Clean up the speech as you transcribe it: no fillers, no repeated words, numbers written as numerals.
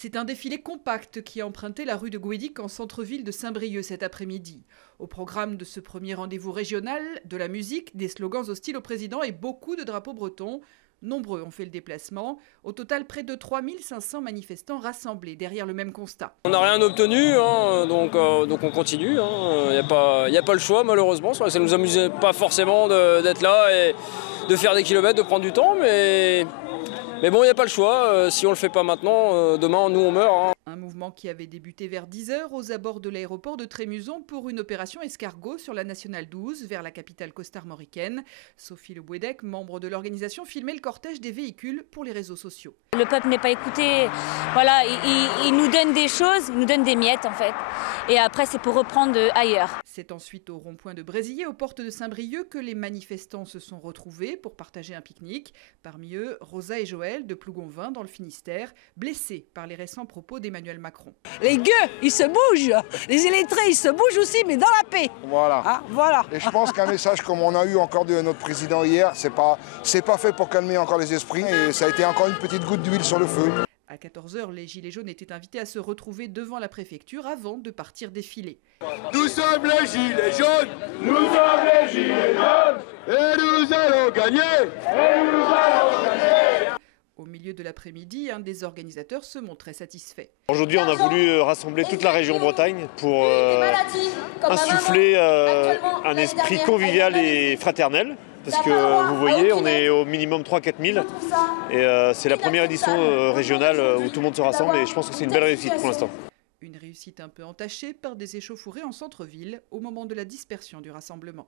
C'est un défilé compact qui a emprunté la rue de Gouédic en centre-ville de Saint-Brieuc cet après-midi. Au programme de ce premier rendez-vous régional, de la musique, des slogans hostiles au président et beaucoup de drapeaux bretons. Nombreux ont fait le déplacement. Au total, près de 3500 manifestants rassemblés derrière le même constat. On n'a rien obtenu, donc on continue. Il n'y a pas le choix malheureusement. Ça ne nous amusait pas forcément d'être là et de faire des kilomètres, de prendre du temps. Mais bon, il n'y a pas le choix. Si on ne le fait pas maintenant, demain, nous, on meurt. Un mouvement qui avait débuté vers 10 h aux abords de l'aéroport de Trémuson pour une opération escargot sur la Nationale 12 vers la capitale costarmoricaine. Sophie Le Bouedec, membre de l'organisation, filmait le cortège des véhicules pour les réseaux sociaux. Le peuple n'est pas écouté. Voilà, il nous donne des choses, il nous donne des miettes en fait. Et après, c'est pour reprendre ailleurs. C'est ensuite au rond-point de Brésillier, aux portes de Saint-Brieuc, que les manifestants se sont retrouvés pour partager un pique-nique. Parmi eux, Rosa et Joël de Plougonvin dans le Finistère, blessés par les récents propos d'Emmanuel Macron. Les gueux, ils se bougent. Les illettrés, ils se bougent aussi, mais dans la paix. Voilà. Ah, voilà. Et je pense qu'un message comme on a eu encore de notre président hier, c'est pas fait pour calmer encore les esprits. Et ça a été encore une petite goutte d'huile sur le feu. À 14 h, les Gilets jaunes étaient invités à se retrouver devant la préfecture avant de partir défiler. Nous sommes les Gilets jaunes, nous sommes les Gilets jaunes, et nous allons gagner, et nous allons gagner. Au milieu de l'après-midi, un des organisateurs se montrait satisfait. Aujourd'hui, on a voulu rassembler toute la région Bretagne pour insuffler un esprit convivial et fraternel. Parce que vous voyez, on est au minimum 3-4 000 et c'est la première édition régionale où tout le monde se rassemble et je pense que c'est une belle réussite pour l'instant. Une réussite un peu entachée par des échauffourées en centre-ville au moment de la dispersion du rassemblement.